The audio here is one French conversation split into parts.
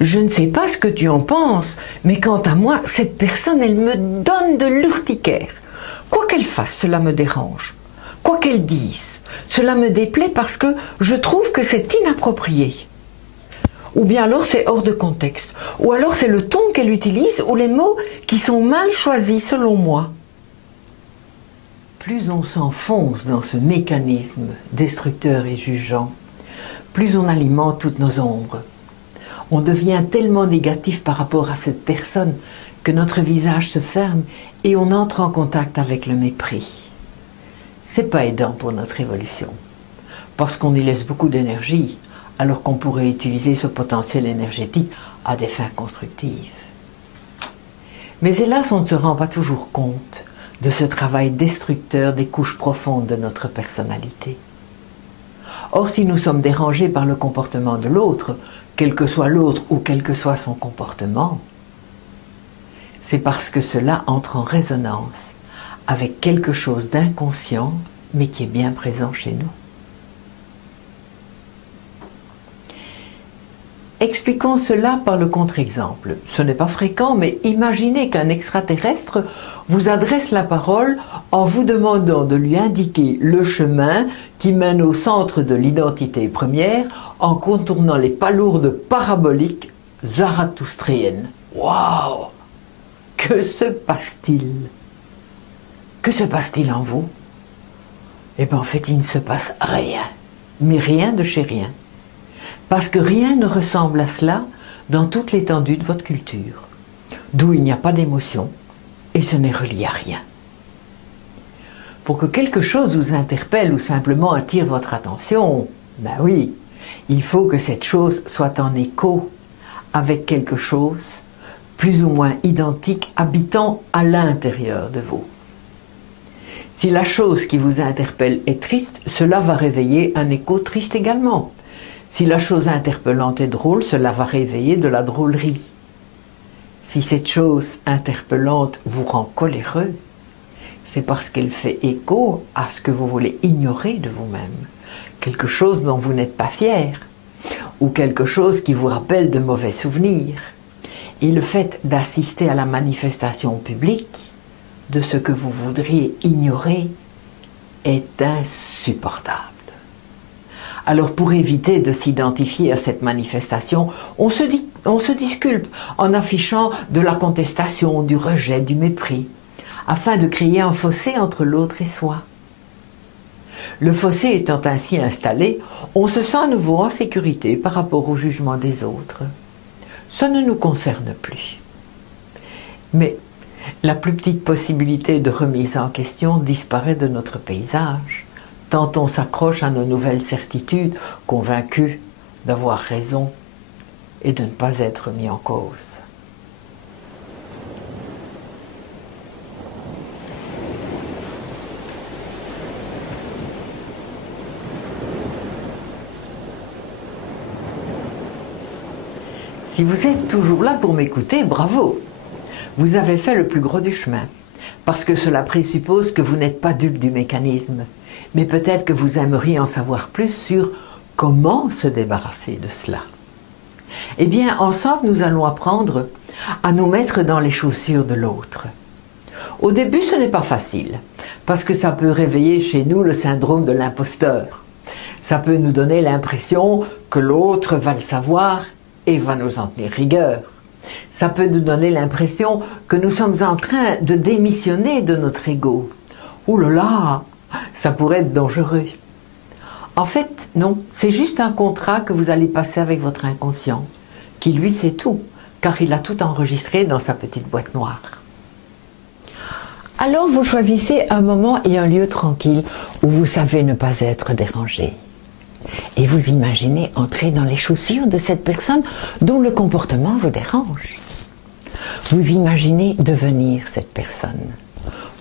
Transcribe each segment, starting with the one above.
Je ne sais pas ce que tu en penses, mais quant à moi, cette personne, elle me donne de l'urticaire. Quoi qu'elle fasse, cela me dérange. Quoi qu'elle dise, cela me déplaît parce que je trouve que c'est inapproprié. Ou bien alors c'est hors de contexte. Ou alors c'est le ton qu'elle utilise ou les mots qui sont mal choisis selon moi. Plus on s'enfonce dans ce mécanisme destructeur et jugeant, plus on alimente toutes nos ombres. On devient tellement négatif par rapport à cette personne que notre visage se ferme et on entre en contact avec le mépris. C'est pas aidant pour notre évolution, parce qu'on y laisse beaucoup d'énergie, alors qu'on pourrait utiliser ce potentiel énergétique à des fins constructives. Mais hélas, on ne se rend pas toujours compte de ce travail destructeur des couches profondes de notre personnalité. Or, si nous sommes dérangés par le comportement de l'autre, quel que soit l'autre ou quel que soit son comportement, c'est parce que cela entre en résonance avec quelque chose d'inconscient, mais qui est bien présent chez nous. Expliquons cela par le contre-exemple. Ce n'est pas fréquent, mais imaginez qu'un extraterrestre vous adresse la parole en vous demandant de lui indiquer le chemin qui mène au centre de l'identité première en contournant les palourdes paraboliques zarathoustriennes. Waouh! Que se passe-t-il? Que se passe-t-il en vous? Eh bien, en fait, il ne se passe rien, mais rien de chez rien. Parce que rien ne ressemble à cela dans toute l'étendue de votre culture, d'où il n'y a pas d'émotion, et ce n'est relié à rien. Pour que quelque chose vous interpelle ou simplement attire votre attention, ben oui, il faut que cette chose soit en écho avec quelque chose plus ou moins identique habitant à l'intérieur de vous. Si la chose qui vous interpelle est triste, cela va réveiller un écho triste également. Si la chose interpellante est drôle, cela va réveiller de la drôlerie. Si cette chose interpellante vous rend coléreux, c'est parce qu'elle fait écho à ce que vous voulez ignorer de vous-même, quelque chose dont vous n'êtes pas fier, ou quelque chose qui vous rappelle de mauvais souvenirs. Et le fait d'assister à la manifestation publique de ce que vous voudriez ignorer est insupportable. Alors pour éviter de s'identifier à cette manifestation, on se disculpe en affichant de la contestation, du rejet, du mépris, afin de créer un fossé entre l'autre et soi. Le fossé étant ainsi installé, on se sent à nouveau en sécurité par rapport au jugement des autres. Ça ne nous concerne plus. Mais la plus petite possibilité de remise en question disparaît de notre paysage, tant on s'accroche à nos nouvelles certitudes, convaincus d'avoir raison et de ne pas être mis en cause. Si vous êtes toujours là pour m'écouter, bravo! Vous avez fait le plus gros du chemin, parce que cela présuppose que vous n'êtes pas dupe du mécanisme, mais peut-être que vous aimeriez en savoir plus sur comment se débarrasser de cela. Eh bien, ensemble, nous allons apprendre à nous mettre dans les chaussures de l'autre. Au début, ce n'est pas facile, parce que ça peut réveiller chez nous le syndrome de l'imposteur. Ça peut nous donner l'impression que l'autre va le savoir et va nous en tenir rigueur. Ça peut nous donner l'impression que nous sommes en train de démissionner de notre ego. Ouh là là, ça pourrait être dangereux. En fait, non, c'est juste un contrat que vous allez passer avec votre inconscient, qui lui sait tout, car il a tout enregistré dans sa petite boîte noire. Alors vous choisissez un moment et un lieu tranquille où vous savez ne pas être dérangé. Et vous imaginez entrer dans les chaussures de cette personne dont le comportement vous dérange. Vous imaginez devenir cette personne.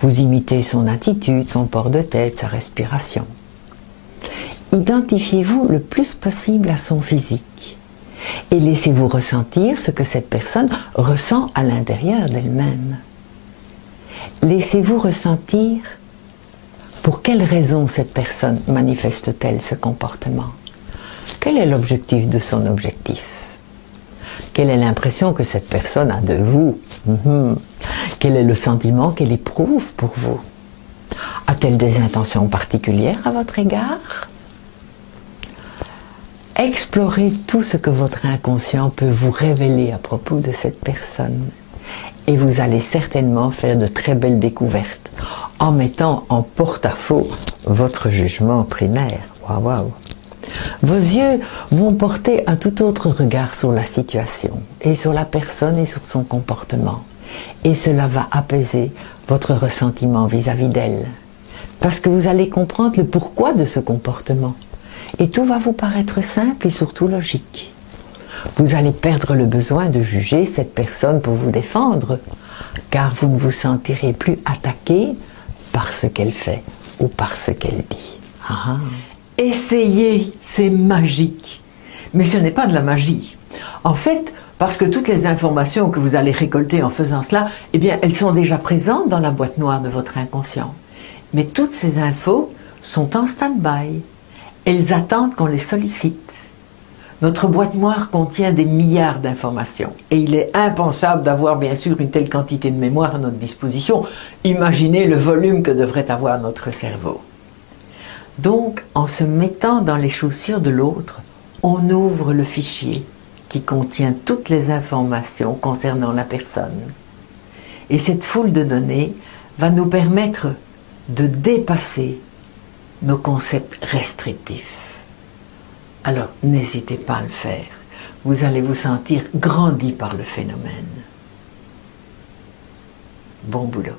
Vous imitez son attitude, son port de tête, sa respiration. Identifiez-vous le plus possible à son physique et laissez-vous ressentir ce que cette personne ressent à l'intérieur d'elle-même. Laissez-vous ressentir pour quelle raison cette personne manifeste-t-elle ce comportement? Quel est l'objectif de son objectif? Quelle est l'impression que cette personne a de vous? Quel est le sentiment qu'elle éprouve pour vous? A-t-elle des intentions particulières à votre égard? Explorez tout ce que votre inconscient peut vous révéler à propos de cette personne. Et vous allez certainement faire de très belles découvertes en mettant en porte-à-faux votre jugement primaire. Waouh, waouh! Vos yeux vont porter un tout autre regard sur la situation et sur la personne et sur son comportement. Et cela va apaiser votre ressentiment vis-à-vis d'elle. Parce que vous allez comprendre le pourquoi de ce comportement. Et tout va vous paraître simple et surtout logique. Vous allez perdre le besoin de juger cette personne pour vous défendre, car vous ne vous sentirez plus attaqué par ce qu'elle fait ou par ce qu'elle dit. Ah. Essayez, c'est magique. Mais ce n'est pas de la magie. En fait, parce que toutes les informations que vous allez récolter en faisant cela, eh bien, elles sont déjà présentes dans la boîte noire de votre inconscient. Mais toutes ces infos sont en stand-by. Elles attendent qu'on les sollicite. Notre boîte noire contient des milliards d'informations et il est impensable d'avoir bien sûr une telle quantité de mémoire à notre disposition. Imaginez le volume que devrait avoir notre cerveau. Donc, en se mettant dans les chaussures de l'autre, on ouvre le fichier qui contient toutes les informations concernant la personne. Et cette foule de données va nous permettre de dépasser nos concepts restrictifs. Alors, n'hésitez pas à le faire. Vous allez vous sentir grandi par le phénomène. Bon boulot.